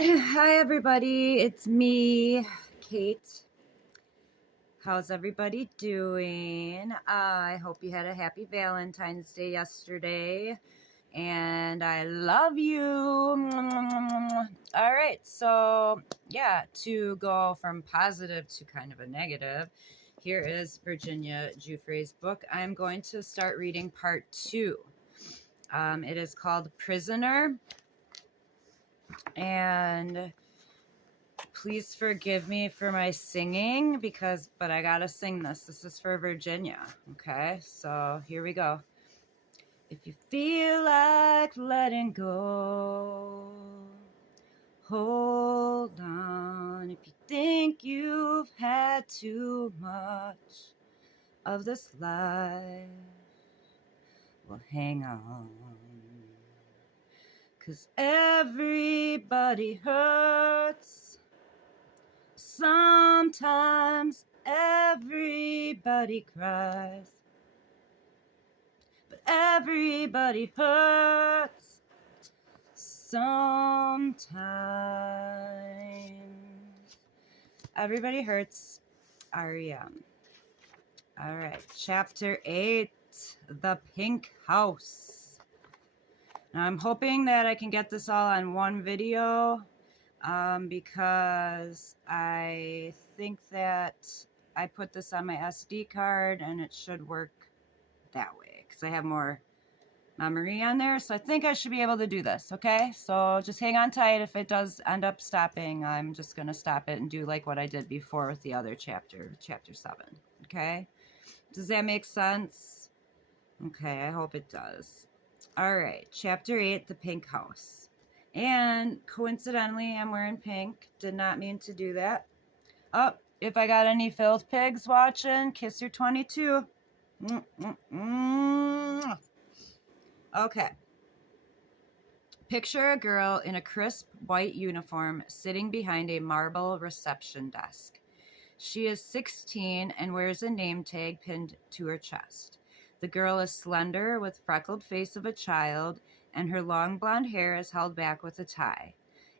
Hi, everybody. It's me, Kate. How's everybody doing? I hope you had a happy Valentine's Day yesterday. And I love you. All right. So, yeah, to go from positive to kind of a negative, here is Virginia Giuffre's book. I'm going to start reading part 2. It is called Prisoner. And please forgive me for my singing but I gotta sing this. This is for Virginia. Okay, so here we go. If you feel like letting go, hold on. If you think you've had too much of this life, well, hang on. 'Cause everybody hurts. Sometimes everybody cries, but everybody hurts sometimes. Everybody hurts. REM. All right, chapter 8, The Pink House. Now I'm hoping that I can get this all on one video. Because I think that I put this on my SD card and it should work that way because I have more memory on there. So I think I should be able to do this. Okay, so just hang on tight. If it does end up stopping, I'm just going to stop it and do like what I did before with the other chapter 7. Okay, does that make sense? Okay, I hope it does. All right, chapter 8, The Pink House. And coincidentally, I'm wearing pink. Did not mean to do that. Oh, if I got any filth pigs watching, kiss your 22. Okay. Picture a girl in a crisp white uniform sitting behind a marble reception desk. She is 16 and wears a name tag pinned to her chest. The girl is slender with freckled face of a child, and her long blonde hair is held back with a tie.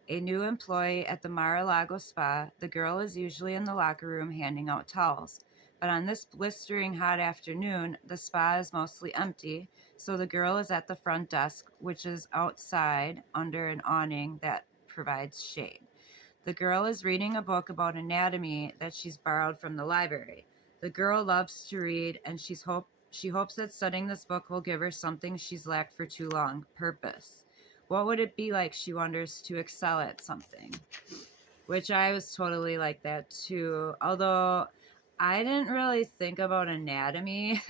A new employee at the Mar-a-Lago spa, the girl is usually in the locker room handing out towels. But on this blistering hot afternoon, the spa is mostly empty, so the girl is at the front desk, which is outside under an awning that provides shade. The girl is reading a book about anatomy that she's borrowed from the library. The girl loves to read, and she hopes that studying this book will give her something she's lacked for too long: purpose. What would it be like, she wonders, to excel at something? Which I was totally like that too. Although I didn't really think about anatomy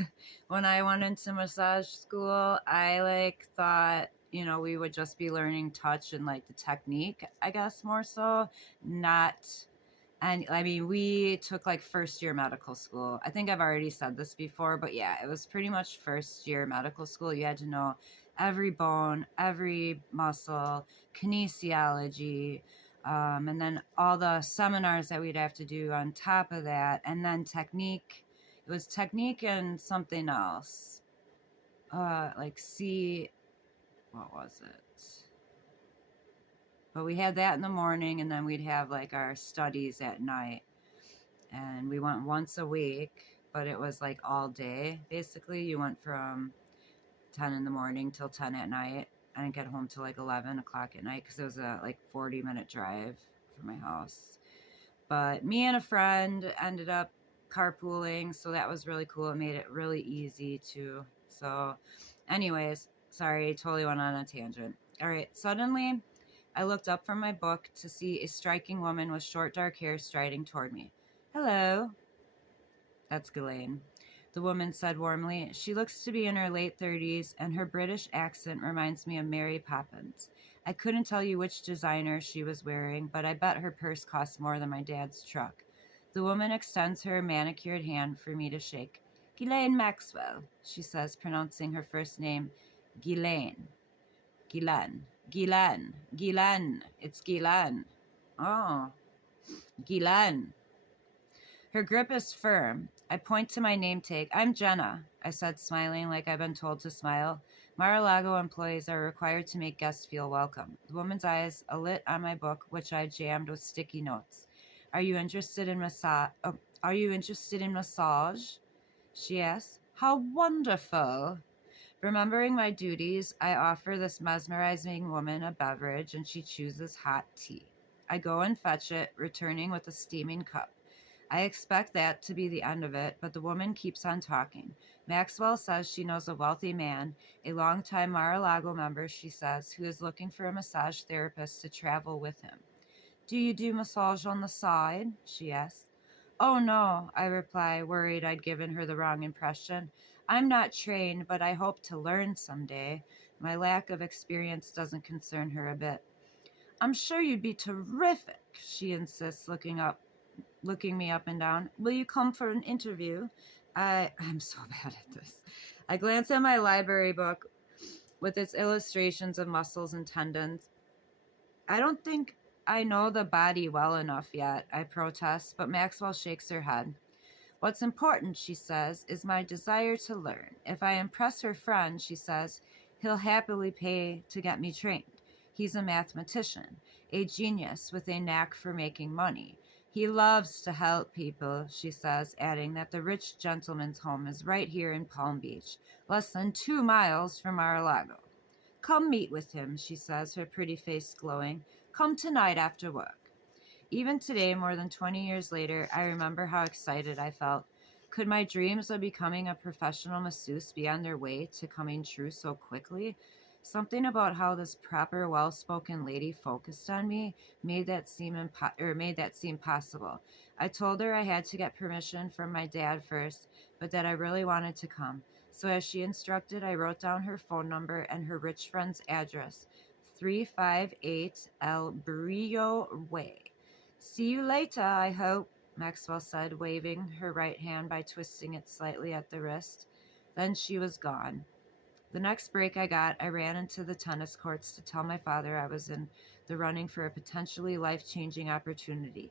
when I went into massage school. I thought, we would just be learning touch and the technique, I guess, more so. Not and I mean, we took first year medical school. I think I've already said this before, but yeah, it was pretty much first year medical school. You had to know every bone, every muscle, kinesiology, and then all the seminars that we'd have to do on top of that, and then technique. It was technique and something else. What was it? But we had that in the morning, and then we'd have our studies at night. And we went once a week, but it was all day. Basically, you went from 10 in the morning till 10 at night. I didn't get home till 11 o'clock at night because it was a 40-minute drive from my house. But me and a friend ended up carpooling, so that was really cool. It made it really easy too. So anyways, sorry, totally went on a tangent. All right, suddenly I looked up from my book to see a striking woman with short dark hair striding toward me. Hello. That's Ghislaine, the woman said warmly. She looks to be in her late 30s, and her British accent reminds me of Mary Poppins. I couldn't tell you which designer she was wearing, but I bet her purse cost more than my dad's truck. The woman extends her manicured hand for me to shake. Ghislaine Maxwell, she says, pronouncing her first name Ghislaine. Ghislaine. Ghislaine. Ghislaine. It's Ghislaine. Oh, Ghislaine. Her grip is firm. I point to my name tag. I'm Jenna, I said, smiling like I've been told to smile. Mar-a-Lago employees are required to make guests feel welcome. The woman's eyes alit on my book, which I jammed with sticky notes. Are you interested in massage? Are you interested in massage? She asked. How wonderful! Remembering my duties, I offer this mesmerizing woman a beverage, and she chooses hot tea. I go and fetch it, returning with a steaming cup. I expect that to be the end of it, but the woman keeps on talking. Maxwell says she knows a wealthy man, a longtime Mar-a-Lago member, she says, who is looking for a massage therapist to travel with him. Do you do massage on the side? She asks. Oh no, I reply, worried I'd given her the wrong impression. I'm not trained, but I hope to learn someday. My lack of experience doesn't concern her a bit. I'm sure you'd be terrific, she insists, looking me up and down. Will you come for an interview? I'm so bad at this. I glance at my library book with its illustrations of muscles and tendons. I don't think I know the body well enough yet, I protest, but Maxwell shakes her head. What's important, she says, is my desire to learn. If I impress her friend, she says, he'll happily pay to get me trained. He's a mathematician, a genius with a knack for making money. He loves to help people, she says, adding that the rich gentleman's home is right here in Palm Beach, less than 2 miles from Mar-a-Lago. Come meet with him, she says, her pretty face glowing. Come tonight after work. Even today, more than 20 years later, I remember how excited I felt. Could my dreams of becoming a professional masseuse be on their way to coming true so quickly? Something about how this proper, well-spoken lady focused on me made that seem possible. I told her I had to get permission from my dad first, but that I really wanted to come. So as she instructed, I wrote down her phone number and her rich friend's address, 358 El Brillo Way. See you later, I hope, Maxwell said, waving her right hand by twisting it slightly at the wrist. Then she was gone. The next break I got, I ran into the tennis courts to tell my father I was in the running for a potentially life-changing opportunity.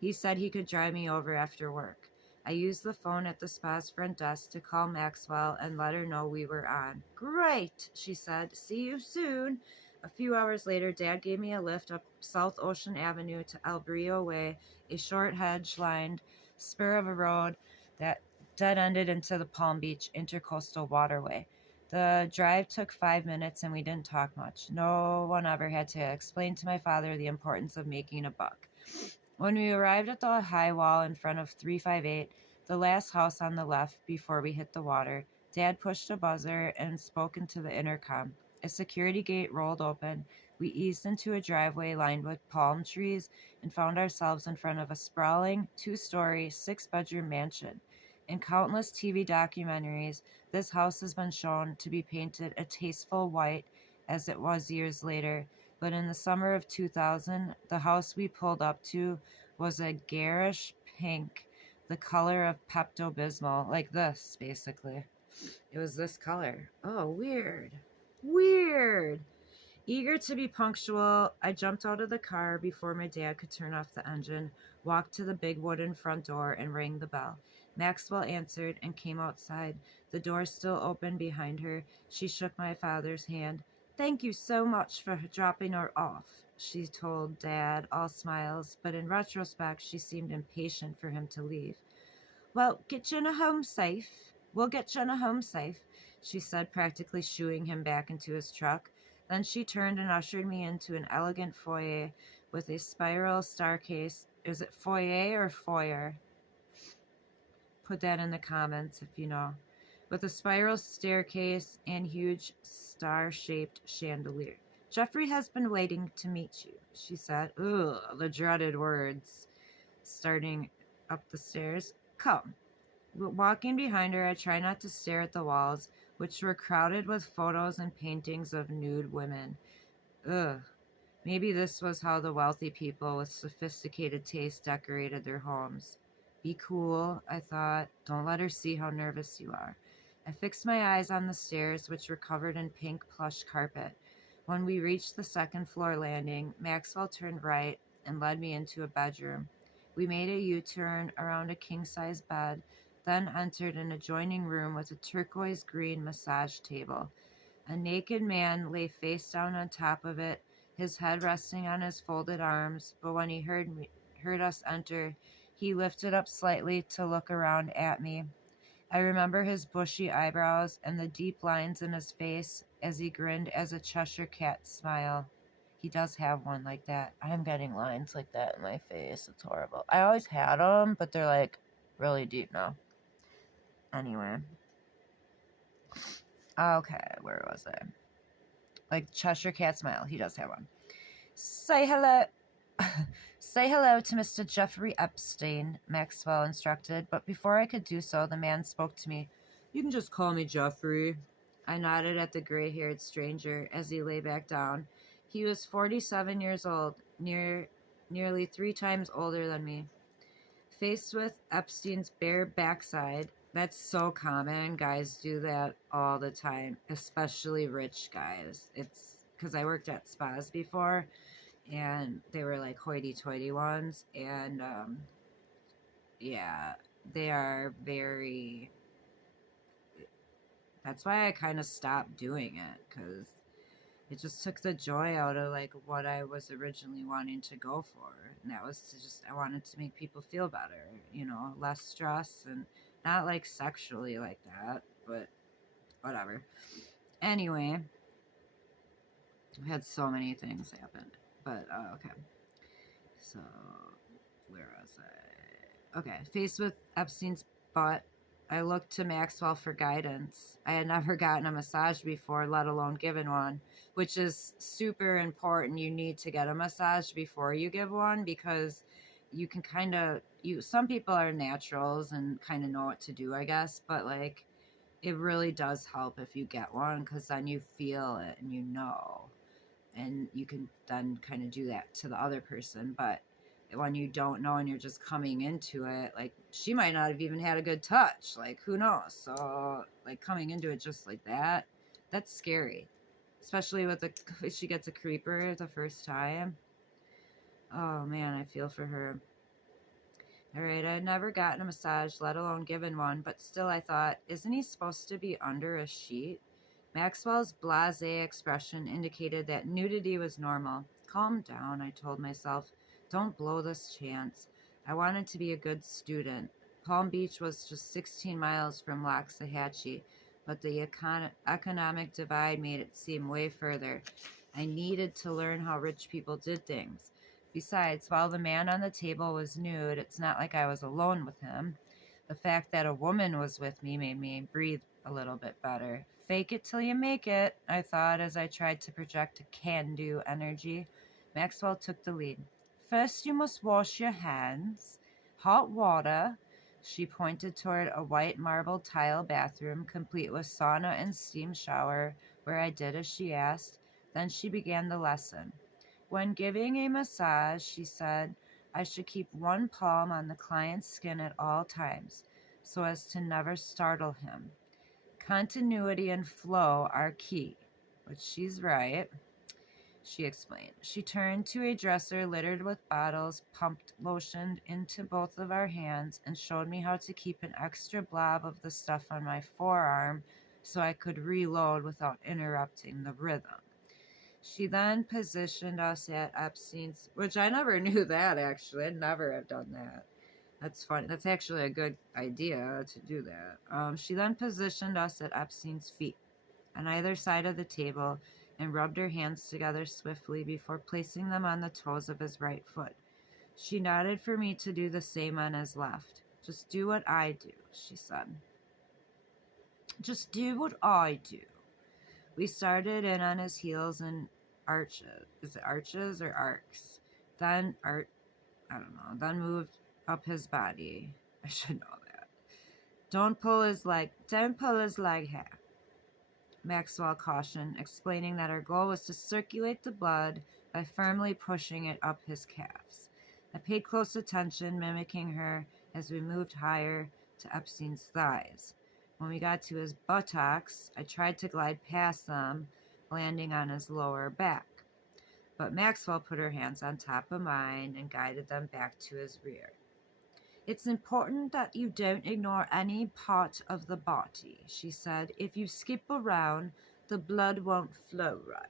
He said he could drive me over after work. I used the phone at the spa's front desk to call Maxwell and let her know we were on. Great, she said. See you soon. A few hours later, Dad gave me a lift up South Ocean Avenue to El Brillo Way, a short hedge-lined spur of a road that dead-ended into the Palm Beach Intercoastal Waterway. The drive took 5 minutes and we didn't talk much. No one ever had to explain to my father the importance of making a buck. When we arrived at the high wall in front of 358, the last house on the left before we hit the water, Dad pushed a buzzer and spoke into the intercom. A security gate rolled open. We eased into a driveway lined with palm trees and found ourselves in front of a sprawling, 2-story, 6-bedroom mansion. In countless TV documentaries, this house has been shown to be painted a tasteful white, as it was years later, but in the summer of 2000, the house we pulled up to was a garish pink, the color of Pepto-Bismol, like this, basically. It was this color. Oh, weird. Weird. Eager to be punctual, I jumped out of the car before my dad could turn off the engine, walked to the big wooden front door, and rang the bell. Maxwell answered and came outside. The door still open behind her. She shook my father's hand. Thank you so much for dropping her off, she told Dad, all smiles, but in retrospect, she seemed impatient for him to leave. Well, get Jenna home safe. We'll get Jenna home safe, she said, practically shooing him back into his truck. Then she turned and ushered me into an elegant foyer with a spiral staircase. Is it foyer or foyer? Put that in the comments if you know. With a spiral staircase and huge star-shaped chandelier. Jeffrey has been waiting to meet you, she said. Ugh, the dreaded words. Starting up the stairs. Come. Walking behind her, I try not to stare at the walls, which were crowded with photos and paintings of nude women. Ugh. Maybe this was how the wealthy people with sophisticated taste decorated their homes. Be cool, I thought. Don't let her see how nervous you are. I fixed my eyes on the stairs, which were covered in pink plush carpet. When we reached the second-floor landing, Maxwell turned right and led me into a bedroom. We made a U-turn around a king-size bed, then entered an adjoining room with a turquoise-green massage table. A naked man lay face down on top of it, his head resting on his folded arms, but when he heard us enter, he lifted up slightly to look around at me. I remember his bushy eyebrows and the deep lines in his face as he grinned as a Cheshire cat smile. He does have one like that. I'm getting lines like that in my face. It's horrible. I always had them, but they're like really deep now. Anyway. Okay, where was I? Like Cheshire cat smile. He does have one. Say hello. Say hello to Mr. Jeffrey Epstein, Maxwell instructed, but before I could do so, the man spoke to me. You can just call me Jeffrey. I nodded at the gray-haired stranger as he lay back down. He was 47 years old, nearly 3 times older than me. Faced with Epstein's bare backside, that's so common. Guys do that all the time, especially rich guys. It's because I worked at spas before, and they were like hoity-toity ones, and yeah, they are very. That's why I kind of stopped doing it, because it just took the joy out of like what I was originally wanting to go for, and that was to just I wanted to make people feel better, less stress, and not like sexually like that, but whatever. Anyway, I had so many things happen, but okay. So, where was I? Okay, faced with Epstein's butt, I looked to Maxwell for guidance. I had never gotten a massage before, let alone given one, which is super important. You need to get a massage before you give one, because you can some people are naturals and kind of know what to do, I guess, but like it really does help if you get one, because then you feel it and and you can then kind of do that to the other person. But when you don't know and you're just coming into it, like she might not have even had a good touch, like who knows. So like coming into it just like that, that's scary, especially if she gets a creeper the first time. Oh man, I feel for her. All right, I had never gotten a massage, let alone given one, but still I thought, isn't he supposed to be under a sheet? Maxwell's blasé expression indicated that nudity was normal. Calm down, I told myself. Don't blow this chance. I wanted to be a good student. Palm Beach was just 16 miles from Loxahatchee, but the economic divide made it seem way further. I needed to learn how rich people did things. Besides, while the man on the table was nude, it's not like I was alone with him. The fact that a woman was with me made me breathe a little bit better. Fake it till you make it, I thought as I tried to project a can-do energy. Maxwell took the lead. First, you must wash your hands. Hot water. She pointed toward a white marble tile bathroom, complete with sauna and steam shower, where I did as she asked. Then she began the lesson. When giving a massage, she said, I should keep one palm on the client's skin at all times, so as to never startle him. Continuity and flow are key. Which she's right, she explained. She turned to a dresser littered with bottles, pumped lotion into both of our hands, and showed me how to keep an extra blob of the stuff on my forearm so I could reload without interrupting the rhythm. She then positioned us at Epstein's, which I never knew that actually. I'd never have done that. That's funny. That's actually a good idea to do that. She then positioned us at Epstein's feet on either side of the table and rubbed her hands together swiftly before placing them on the toes of his right foot. She nodded for me to do the same on his left. Just do what I do, she said. Just do what I do. We started in on his heels and arches. Is it arches or arcs? Then I don't know. Then moved up his body. I should know that. Don't pull his leg hair. Maxwell cautioned, explaining that our goal was to circulate the blood by firmly pushing it up his calves. I paid close attention, mimicking her as we moved higher to Epstein's thighs. When we got to his buttocks, I tried to glide past them, landing on his lower back. But Maxwell put her hands on top of mine and guided them back to his rear. It's important that you don't ignore any part of the body, she said. If you skip around, the blood won't flow right.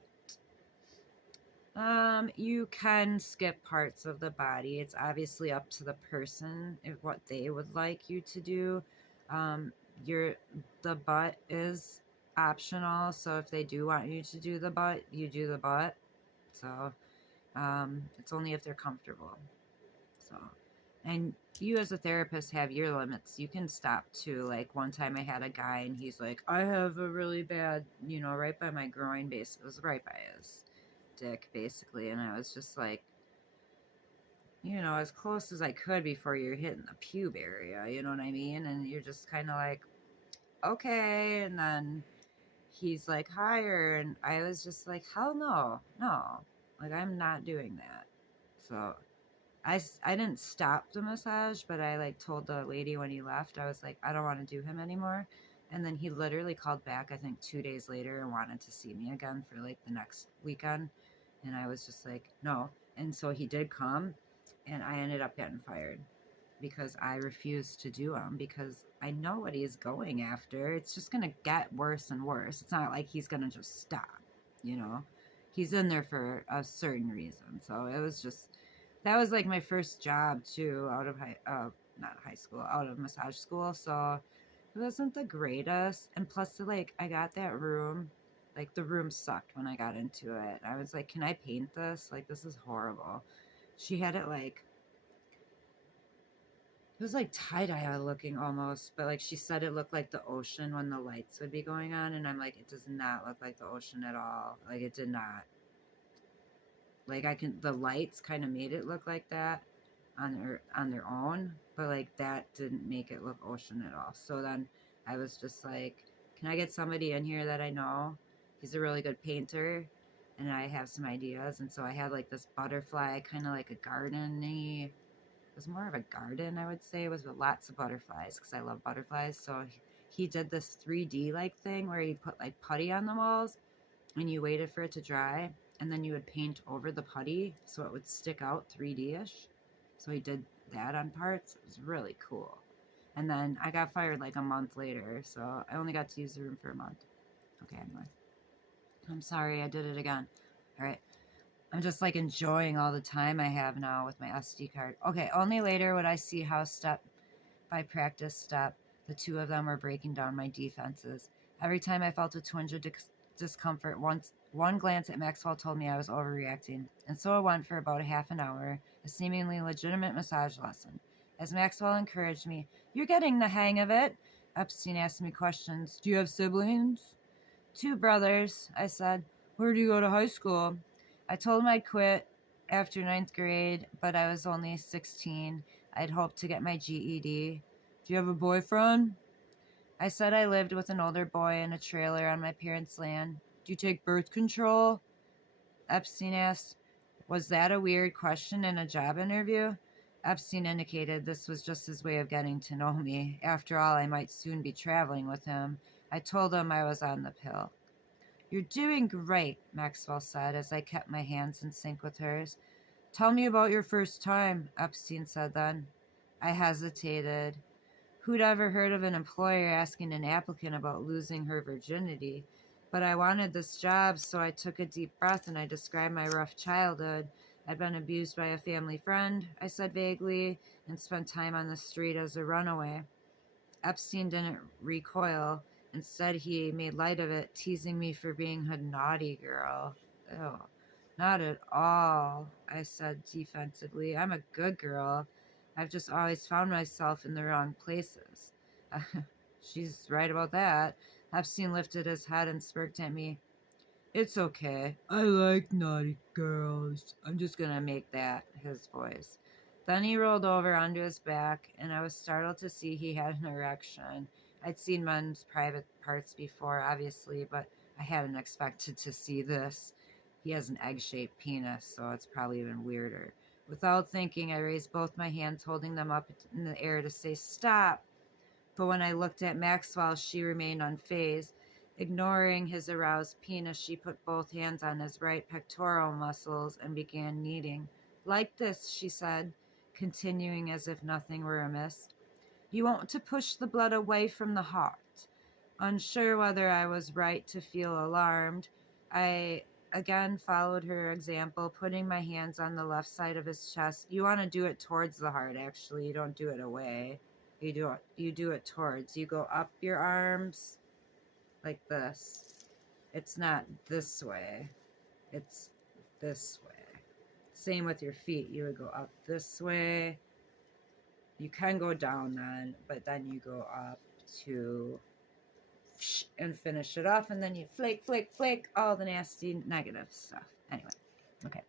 You can skip parts of the body. It's obviously up to the person if what they would like you to do. Um, your the butt is optional, so if they do want you to do the butt, you do the butt. So it's only if they're comfortable. So, and you as a therapist have your limits. You can stop too. Like one time I had a guy and he's like, I have a really bad, right by my groin base. It was right by his dick basically. And I was just like, as close as I could before you're hitting the pube area. You know what I mean? And you're just kind of like, okay. And then he's like higher. And I was just like, hell no, no. Like, I'm not doing that. So I didn't stop the massage, but I like told the lady when he left, I was like, I don't want to do him anymore. And then he literally called back, I think 2 days later, and wanted to see me again for like the next weekend. And I was just like, no. And so he did come, and I ended up getting fired because I refused to do him because I know what he's going after. It's just going to get worse and worse. It's not like he's going to just stop, you know? He's in there for a certain reason. So it was just, that was like my first job too, out of not high school, out of massage school. So it wasn't the greatest. And plus, like, I got that room, like, the room sucked when I got into it. I was like, can I paint this? Like, this is horrible. She had it like, it was like tie-dye looking almost, but like she said it looked like the ocean when the lights would be going on. And I'm like, it does not look like the ocean at all. Like, it did not. Like, the lights kind of made it look like that on their own, but like that didn't make it look ocean at all. So then I was just like, can I get somebody in here that I know? He's a really good painter, and I have some ideas. And so I had like this butterfly, kind of like a garden-y. It was more of a garden, I would say. It was with lots of butterflies because I love butterflies. So he did this 3D like thing where he put like putty on the walls, and you waited for it to dry, and then you would paint over the putty so it would stick out 3D-ish. So he did that on parts. It was really cool. And then I got fired like a month later, so I only got to use the room for a month. Okay, anyway. I'm sorry, I did it again. All right. I'm just like enjoying all the time I have now with my SD card. Okay, only later would I see how step by practice step the two of them were breaking down my defenses. Every time I felt a twinge of discomfort, one glance at Maxwell told me I was overreacting, and so it went for about a half an hour, a seemingly legitimate massage lesson. As Maxwell encouraged me, "You're getting the hang of it," Epstein asked me questions. "Do you have siblings?" "Two brothers," I said. "Where do you go to high school?" I told him I'd quit after ninth grade, but I was only 16. I'd hoped to get my GED. "Do you have a boyfriend?" I said I lived with an older boy in a trailer on my parents' land. "Do you take birth control?" Epstein asked. Was that a weird question in a job interview? Epstein indicated this was just his way of getting to know me. After all, I might soon be traveling with him. I told him I was on the pill. "You're doing great," Maxwell said as I kept my hands in sync with hers. "Tell me about your first time," Epstein said then. I hesitated. Who'd ever heard of an employer asking an applicant about losing her virginity? But I wanted this job, so I took a deep breath and I described my rough childhood. I'd been abused by a family friend, I said vaguely, and spent time on the street as a runaway. Epstein didn't recoil. Instead, he made light of it, teasing me for being a naughty girl. Ew. Not at all, I said defensively. I'm a good girl. I've just always found myself in the wrong places. She's right about that. Epstein lifted his head and smirked at me. "It's okay. I like naughty girls." I'm just gonna make that his voice. Then he rolled over onto his back, and I was startled to see he had an erection. I'd seen men's private parts before, obviously, but I hadn't expected to see this. He has an egg-shaped penis, so it's probably even weirder. Without thinking, I raised both my hands, holding them up in the air to say, "Stop!" But when I looked at Maxwell, she remained unfazed. Ignoring his aroused penis, she put both hands on his right pectoral muscles and began kneading. "Like this," she said, continuing as if nothing were amiss. "You want to push the blood away from the heart." Unsure whether I was right to feel alarmed, I again followed her example, putting my hands on the left side of his chest. You want to do it towards the heart, actually. You don't do it away. You do it towards. You go up your arms like this. It's not this way. It's this way. Same with your feet. You would go up this way. You can go down then, but then you go up to and finish it off, and then you flake, flake, flake, all the nasty negative stuff. Anyway, okay.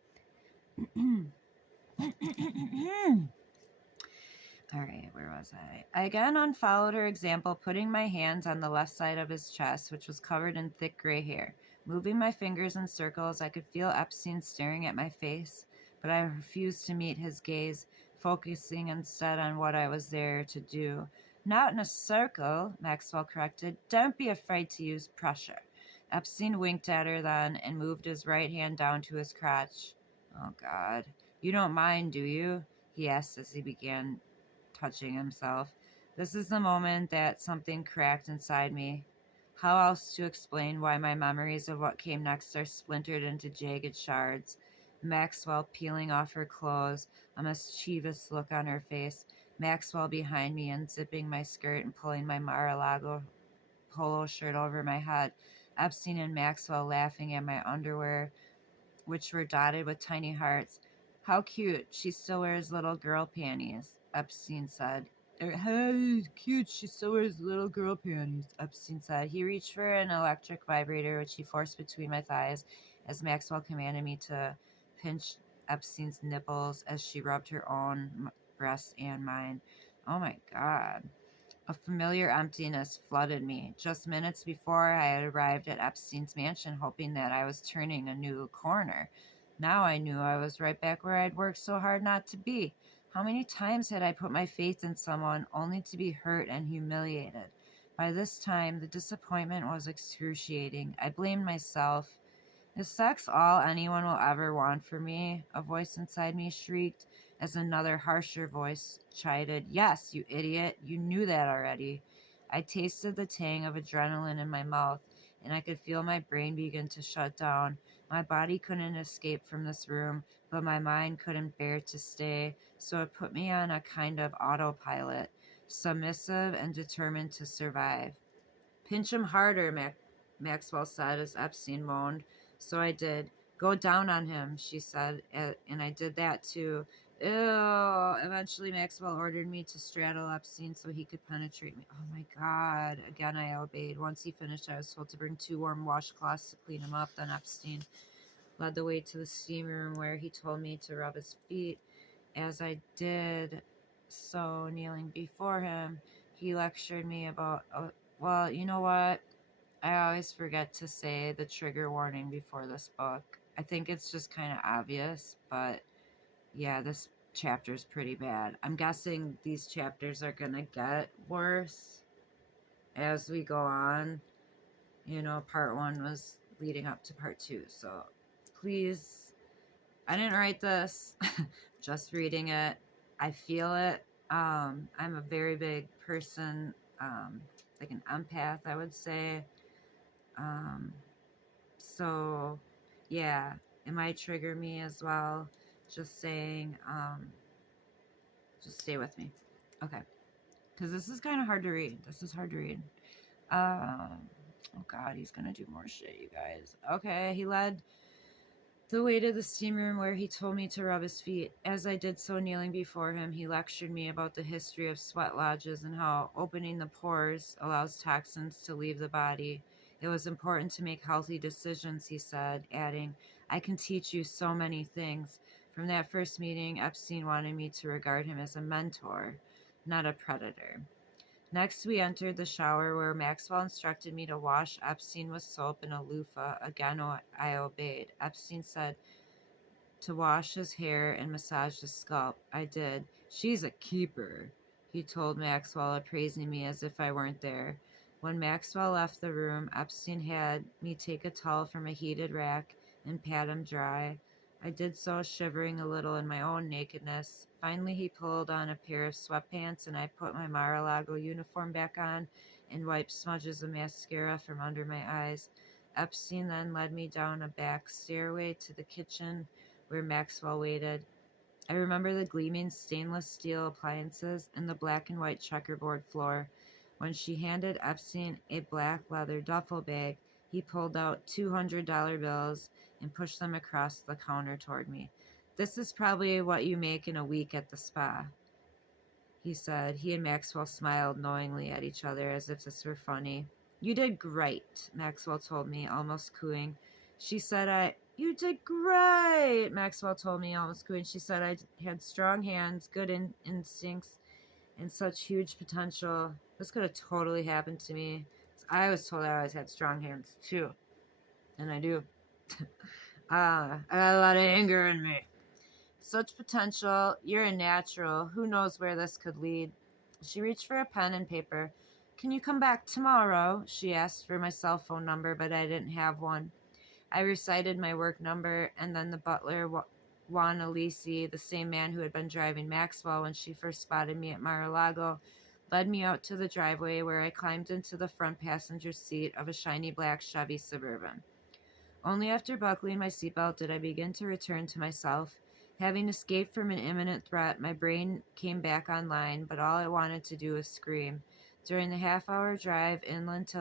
All right, where was I? I again unfollowed her example, putting my hands on the left side of his chest, which was covered in thick gray hair. Moving my fingers in circles, I could feel Epstein staring at my face, but I refused to meet his gaze, focusing instead on what I was there to do. Not in a circle, Maxwell corrected. Don't be afraid to use pressure. Epstein winked at her then and moved his right hand down to his crotch. Oh, God. You don't mind, do you? He asked as he began touching himself. This is the moment that something cracked inside me. How else to explain why my memories of what came next are splintered into jagged shards? Maxwell peeling off her clothes, a mischievous look on her face. Maxwell behind me, unzipping my skirt and pulling my Mar-a-Lago polo shirt over my head. Epstein and Maxwell laughing at my underwear, which were dotted with tiny hearts. How cute. She still wears little girl panties, Epstein said. How cute. She still wears little girl panties, Epstein said. He reached for an electric vibrator, which he forced between my thighs as Maxwell commanded me to pinch Epstein's nipples as she rubbed her own breasts and mine. Oh my God. A familiar emptiness flooded me. Just minutes before, I had arrived at Epstein's mansion, hoping that I was turning a new corner. Now I knew I was right back where I'd worked so hard not to be. How many times had I put my faith in someone only to be hurt and humiliated? By this time, the disappointment was excruciating. I blamed myself. Is sex all anyone will ever want from me? A voice inside me shrieked as another harsher voice chided. Yes, you idiot. You knew that already. I tasted the tang of adrenaline in my mouth, and I could feel my brain begin to shut down. My body couldn't escape from this room, but my mind couldn't bear to stay, so it put me on a kind of autopilot, submissive and determined to survive. Pinch him harder, Maxwell said as Epstein moaned. So I did. Go down on him, she said, and I did that too. Ew. Eventually, Maxwell ordered me to straddle Epstein so he could penetrate me. Oh my God. Again, I obeyed. Once he finished, I was told to bring 2 warm washcloths to clean him up. Then Epstein led the way to the steam room where he told me to rub his feet. As I did so, kneeling before him, he lectured me about, well, you know what? I always forget to say the trigger warning before this book. I think it's just kind of obvious, but yeah, this chapter is pretty bad. I'm guessing these chapters are going to get worse as we go on. You know, part 1 was leading up to part 2. So please, I didn't write this, just reading it. I feel it. I'm a very big person, like an empath, I would say. So yeah, it might trigger me as well. Just saying, just stay with me. Okay. Because this is kind of hard to read. This is hard to read. Oh God, he's going to do more shit, you guys. Okay, he led the way to the steam room where he told me to rub his feet. As I did so, kneeling before him, he lectured me about the history of sweat lodges and how opening the pores allows toxins to leave the body. It was important to make healthy decisions, he said, adding, I can teach you so many things. From that first meeting, Epstein wanted me to regard him as a mentor, not a predator. Next, we entered the shower where Maxwell instructed me to wash Epstein with soap and a loofah. Again, I obeyed. Epstein said to wash his hair and massage his scalp. I did. She's a keeper, he told Maxwell, appraising me as if I weren't there. When Maxwell left the room, Epstein had me take a towel from a heated rack and pat him dry. I did so, shivering a little in my own nakedness. Finally, he pulled on a pair of sweatpants, and I put my Mar-a-Lago uniform back on and wiped smudges of mascara from under my eyes. Epstein then led me down a back stairway to the kitchen where Maxwell waited. I remember the gleaming stainless steel appliances and the black and white checkerboard floor. When she handed Epstein a black leather duffel bag, he pulled out $200 bills and pushed them across the counter toward me. "This is probably what you make in a week at the spa," he said. He and Maxwell smiled knowingly at each other as if this were funny. "You did great," Maxwell told me, almost cooing. You did great, Maxwell told me, almost cooing. She said I had strong hands, good instincts, and such huge potential. This could have totally happened to me. I was told I always had strong hands, too. And I do. I got a lot of anger in me. "Such potential. You're a natural. Who knows where this could lead?" She reached for a pen and paper. "Can you come back tomorrow?" She asked for my cell phone number, but I didn't have one. I recited my work number, and then the butler, Juan Alisi, the same man who had been driving Maxwell when she first spotted me at Mar-a-Lago, led me out to the driveway where I climbed into the front passenger seat of a shiny black Chevy Suburban. Only after buckling my seatbelt did I begin to return to myself. Having escaped from an imminent threat, my brain came back online, but all I wanted to do was scream. During the half-hour drive inland to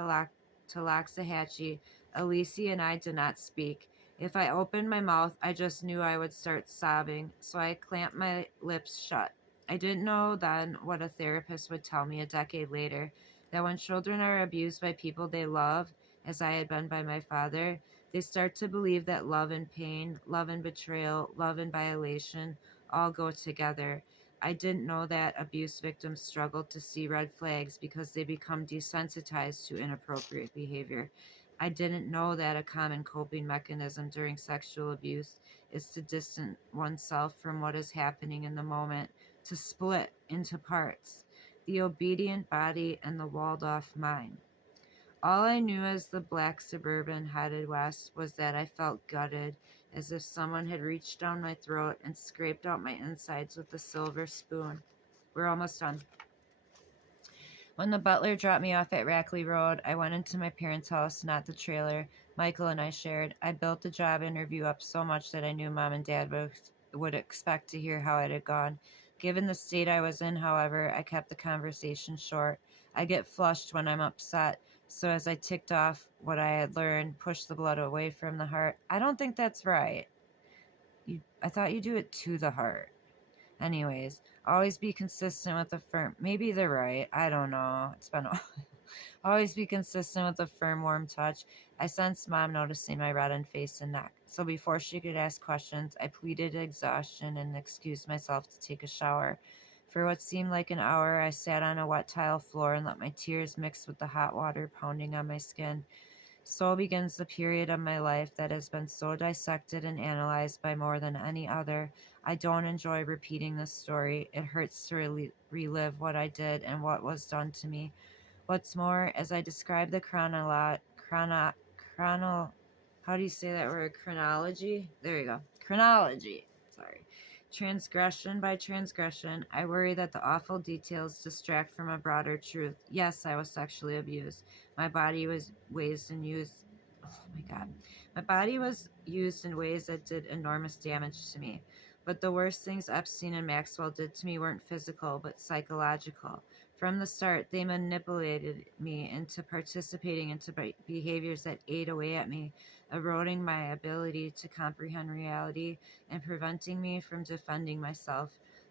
Loxahatchee, Alisi and I did not speak. If I opened my mouth, I just knew I would start sobbing, so I clamped my lips shut. I didn't know then what a therapist would tell me a decade later, that when children are abused by people they love, as I had been by my father, they start to believe that love and pain, love and betrayal, love and violation all go together. I didn't know that abuse victims struggle to see red flags because they become desensitized to inappropriate behavior. I didn't know that a common coping mechanism during sexual abuse is to distance oneself from what is happening in the moment, to split into parts, the obedient body and the walled-off mind. All I knew as the black Suburban headed west was that I felt gutted, as if someone had reached down my throat and scraped out my insides with a silver spoon. We're almost done. When the butler dropped me off at Rackley Road, I went into my parents' house, not the trailer Michael and I shared. I built the job interview up so much that I knew Mom and Dad would expect to hear how it had gone. Given the state I was in, however, I kept the conversation short. I get flushed when I'm upset, so as I ticked off what I had learned, pushed the blood away from the heart. "I don't think that's right. I thought you do it to the heart. Anyways, always be consistent with the firm." Maybe they're right. I don't know. It's been a while. "Always be consistent with a firm, warm touch." I sensed Mom noticing my reddened face and neck. So before she could ask questions, I pleaded exhaustion and excused myself to take a shower. For what seemed like an hour, I sat on a wet tile floor and let my tears mix with the hot water pounding on my skin. So begins the period of my life that has been so dissected and analyzed by more than any other. I don't enjoy repeating this story. It hurts to relive what I did and what was done to me. What's more, as I describe the how do you say that word? Chronology? There you go. Chronology. Sorry. Transgression by transgression, I worry that the awful details distract from a broader truth. Yes, I was sexually abused. My body was used and used. Oh my God. My body was used in ways that did enormous damage to me. But the worst things Epstein and Maxwell did to me weren't physical, but psychological. From the start, they manipulated me into participating into behaviors that ate away at me, eroding my ability to comprehend reality and preventing me from defending myself.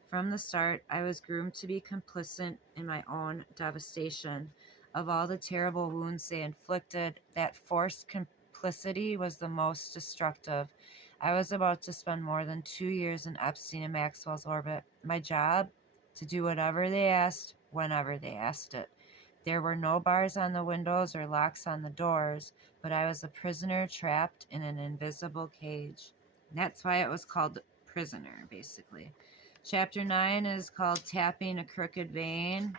From the start, I was groomed to be complicit in my own devastation. Of all the terrible wounds they inflicted, that forced complicity was the most destructive. I was about to spend more than 2 years in Epstein and Maxwell's orbit. My job? To do whatever they asked, whenever they asked it. There were no bars on the windows or locks on the doors, but I was a prisoner trapped in an invisible cage. And that's why it was called Prisoner, basically. Chapter 9 is called Tapping a Crooked Vein.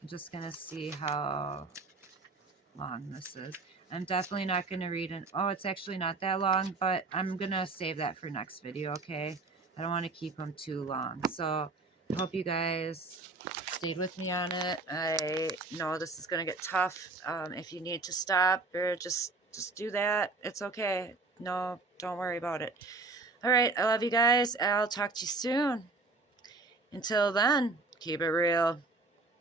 I'm just going to see how long this is. I'm definitely not going to read it. Oh, it's actually not that long, but I'm going to save that for next video, okay? I don't want to keep them too long. So I hope you guys stayed with me on it. I know this is going to get tough. If you need to stop or just do that, it's okay. No, don't worry about it. All right, I love you guys. I'll talk to you soon. Until then, keep it real.